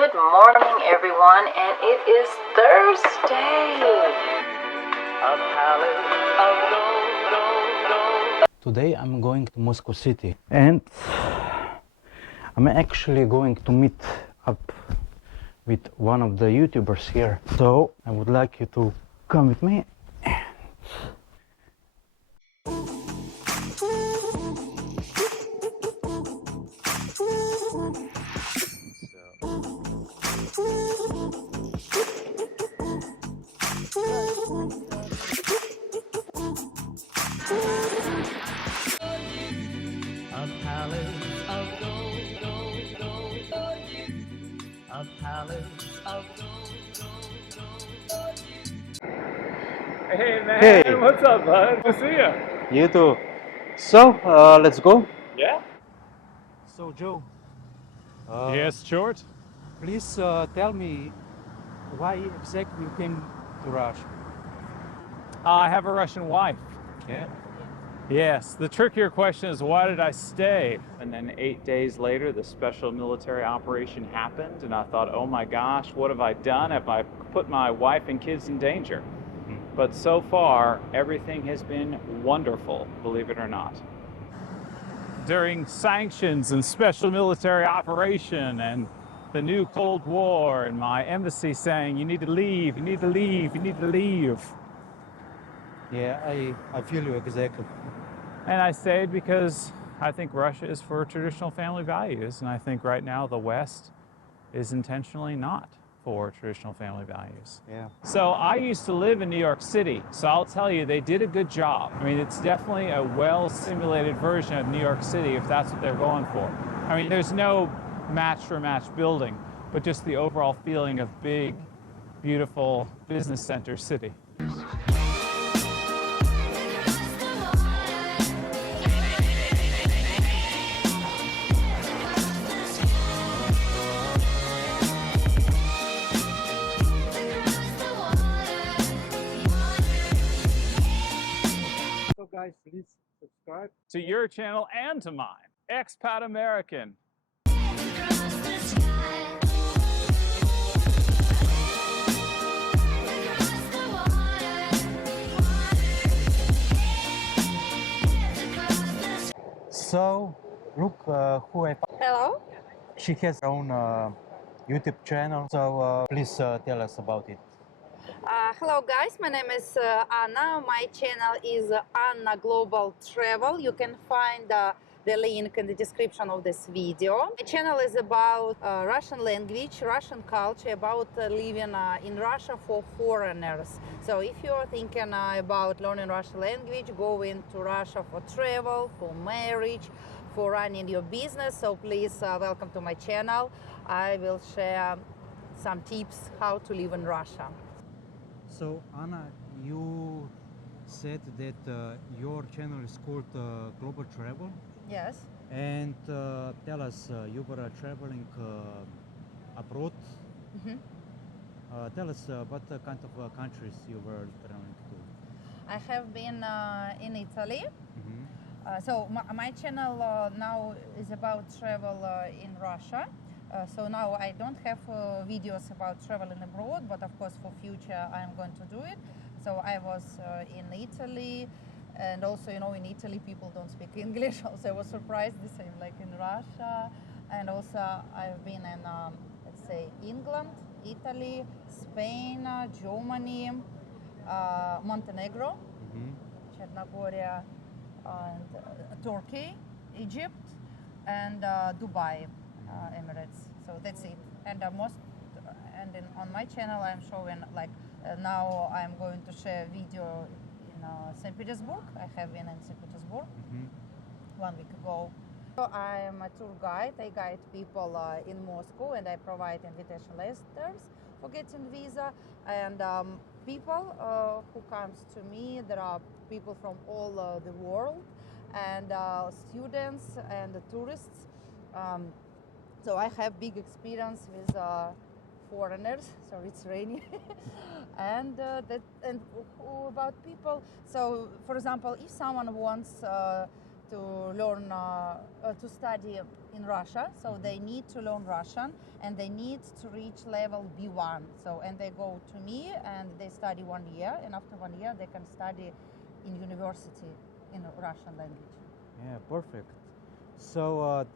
Good morning, everyone, and it is Thursday. A palace of gold. Today I'm going to Moscow City and I'm actually going to meet up with one of the YouTubers here. So I would like you to come with me. A palace of gold. A palace of gold. Hey man, Hey. what's up, bud? Good to see you. You too. So let's go. Yeah? So Joe, Yes, short? please tell me why exactly you came to Russia. I have a Russian wife. Yeah. Yes, the trickier question is why did I stay? And then 8 days later, the special military operation happened, and I thought, oh my gosh, what have I done? Have I put my wife and kids in danger? But so far, everything has been wonderful, believe it or not. During sanctions and special military operation and the new Cold War, and my embassy saying, you need to leave, you need to leave, you need to leave. Yeah, I feel you exactly. And I stayed because I think Russia is for traditional family values, and I think right now the West is intentionally not for traditional family values. Yeah. So I used to live in New York City, so I'll tell you, they did a good job. I mean, it's definitely a well-simulated version of New York City if that's what they're going for. I mean, there's no match-for-match building, but just the overall feeling of big, beautiful business center city. So guys, please subscribe. To your channel and to mine, EXPAT American. So look who I found. Hello. She has her own YouTube channel. So please tell us about it. Hello guys, my name is Anna. My channel is Anna Global Travel. You can find the link in the description of this video. My channel is about Russian language, Russian culture, about living in Russia for foreigners. So if you're thinking about learning Russian language, going to Russia for travel, for marriage, for running your business, so please welcome to my channel. I will share some tips how to live in Russia. So Anna, you said that your channel is called Global Travel, Yes. and tell us, you were traveling abroad. Mhm. Tell us what kind of countries you were traveling to. I have been in Italy. Mm-hmm. So my channel now is about travel in Russia. So now I don't have videos about traveling abroad, but of course for future I'm going to do it. So I was in Italy, and also, you know, in Italy people don't speak English. Also I was surprised, the same like in Russia. And also I've been in, let's say, England, Italy, Spain, Germany, Montenegro, Mm-hmm. Chernobyl, and Turkey, Egypt, and Dubai, Emirates. So that's it. And on my channel I'm showing like now I'm going to share video in St. Petersburg. I have been in St. Petersburg 1 week ago. So I am a tour guide. I guide people in Moscow, and I provide invitation letters for getting visa. And people who comes to me, there are people from all the world, and students and tourists. So I have big experience with foreigners. Sorry, it's rainy. And about people. So, for example, if someone wants to learn to study in Russia, so they need to learn Russian and they need to reach level B1. So and they go to me and they study 1 year, and after 1 year they can study in university in Russian language. Yeah, perfect. So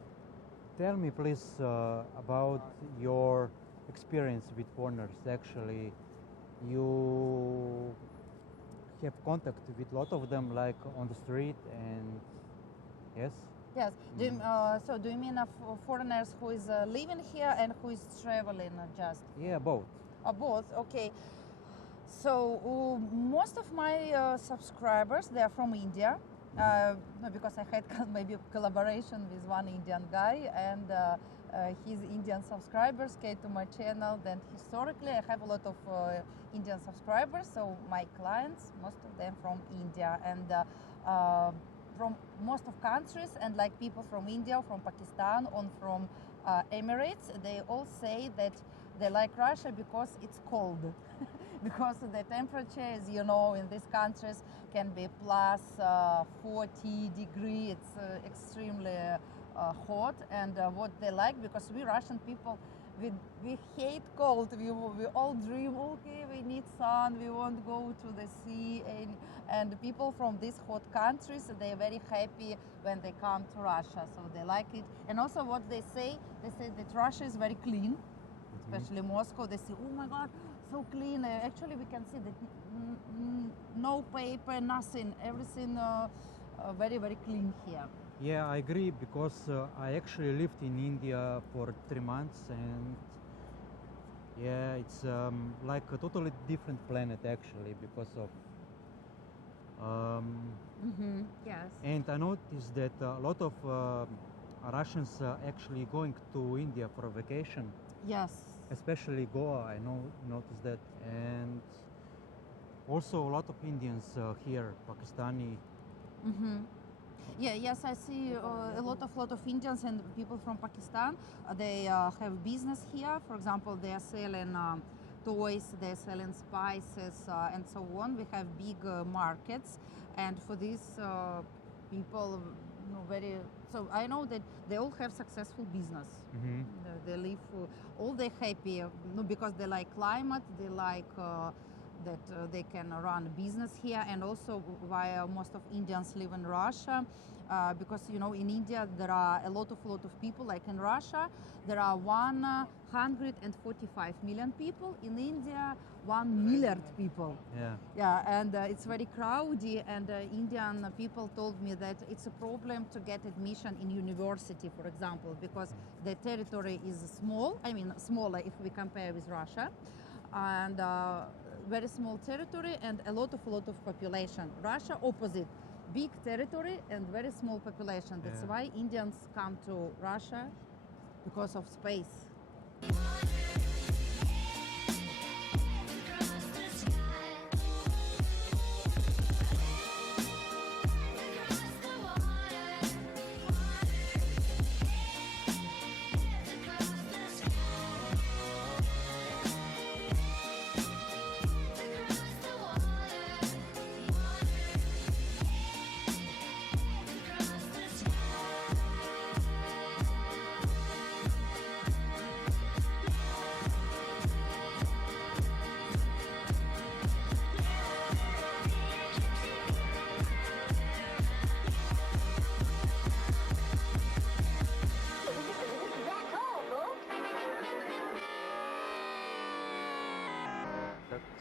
tell me please about your experience with foreigners. Actually, you have contact with a lot of them, like on the street, and yes. Yes. So do you mean of foreigners who is living here and who is traveling just? Yeah, both. Both. Okay. So most of my subscribers, they are from India. Because I had maybe collaboration with one Indian guy, and his Indian subscribers came to my channel. Then historically, I have a lot of Indian subscribers. So my clients, most of them from India, and from most of countries, and like people from India, from Pakistan, or from Emirates, they all say that they like Russia because it's cold. Because the temperature, as you know, in these countries can be plus 40 degrees. It's extremely hot, and what they like, because we Russian people, we hate cold. We all dream, okay, we need sun, we want to go to the sea, and people from these hot countries, they're very happy when they come to Russia, so they like it. And also what they say that Russia is very clean, especially Moscow. They say, oh my God, so clean. Actually, we can see that no paper, nothing, everything very, very clean here. Yeah, I agree, because I actually lived in India for 3 months, and yeah, it's like a totally different planet actually, because of Yes. and I noticed that a lot of Russians actually going to India for a vacation, Yes. especially Goa. I noticed that, and also a lot of Indians here, Pakistani. Yeah, yes, I see a lot of Indians and people from Pakistan. They have business here. For example, they are selling toys, they are selling spices, and so on. We have big markets, and for these people, very. So I know that they all have successful business. They live, all they happy, because they like climate, they like. That they can run a business here, and also why most of Indians live in Russia, because in India there are a lot of people. Like in Russia, there are 145 million people. In India, 1 milliard people. Yeah, and it's very crowded. And Indian people told me that it's a problem to get admission in university, for example, because the territory is small. I mean, smaller if we compare with Russia, and. Very small territory and a lot of population. Russia opposite, big territory and very small population. That's why Indians come to Russia, because of space.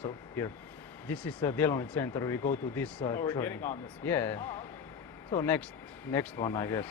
So here, this is Deloitte Center. We go to this We're train. getting on this one. Yeah. So next one, I guess.